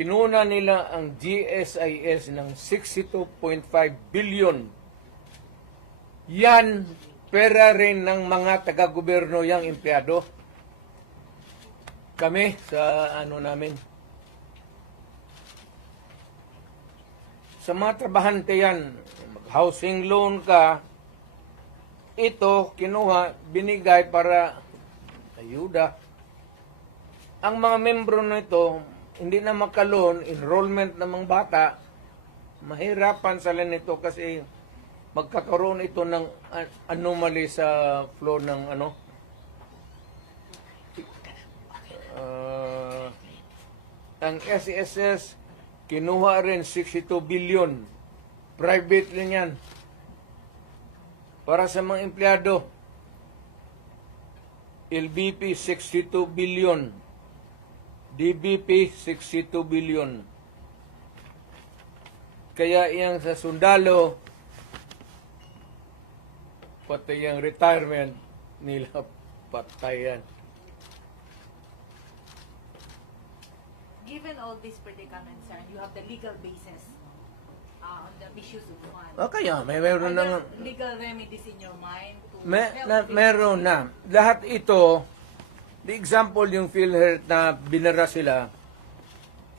kinuna nila ang GSIS ng 62.5 billion. Yan, pera rin ng mga taga-gobyerno yang empleyado. Kami sa ano namin. Sa mga trabahante yan, housing loan ka, ito kinuha, binigay para ayuda. Ang mga membro nito, hindi na makaloon, enrollment ng mga bata, mahirapan sila nito kasi magkakaroon ito ng an- anomaly sa flow ng ano. Ah, ang SESS, kinuha rin 62 billion. Private rin yan. Para sa mga empleyado, LBP 62 billion. DBP 62 billion. Kaya iyang sa sundalo, pati yung retirement nila patayan. Given all these predicaments, sir, you have the legal basis uh, on the issues of one. O kaya, may meron na legal remedies in your mind to May, na, meron na. Lahat ito, the example yung PhilHealth na binara sila,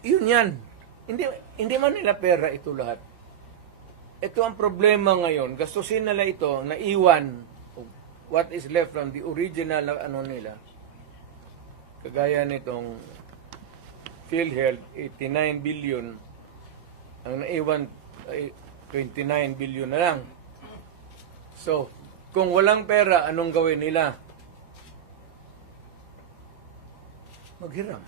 yun yan. Hindi, hindi man nila pera ito lahat. Ito ang problema ngayon. Gastusin nila ito, naiwan what is left from the original na ano nila. Kagaya nitong PhilHealth, 89 billion. Ang naiwan ay 29 billion na lang. So, kung walang pera, anong gawin nila? Maghiram.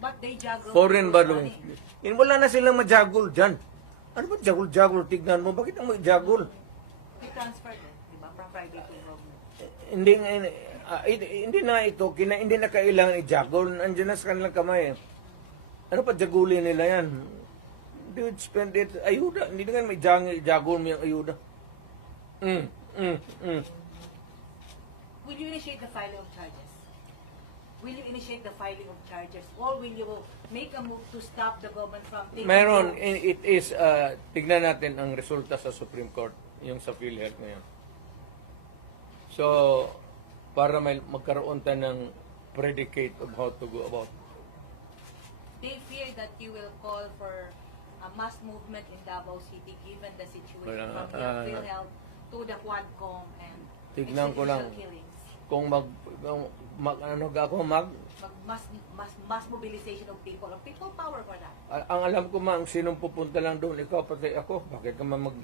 But they juggle Foreign money. In, wala na silang majagul dyan. Ano ba jagul-jagul? Tignan mo, bakit ang transferred it, di ba, from private to government. Hindi, ah, hindi, hindi na ito, kina, hindi na kailangan i-jagul. Andiyan na sa kanilang kamay. Ano pa jagulin nila yan? They would spend it, ayuda. Hindi na may jang, jagul mo yung ayuda. Mm, mm, mm. Will you initiate the filing of charges? Will you initiate the filing of charges? Or will you make a move to stop the government from taking Meron, it is, uh, tignan natin ang resulta sa Supreme Court, yung sa PhilHealth ngayon. So, para may magkaroon tayo ng predicate of how to go about. They fear that you will call for a mass movement in Davao City given the situation Wala from the ah, PhilHealth to the Quadcom and Tignan ko lang. killings. Kung mag, mag ano ako, mag, Mag mass, mass, mass mobilization of people, of people power for that. ang alam ko ma, ang sinong pupunta lang doon, ikaw pati ako, bakit ka man mag,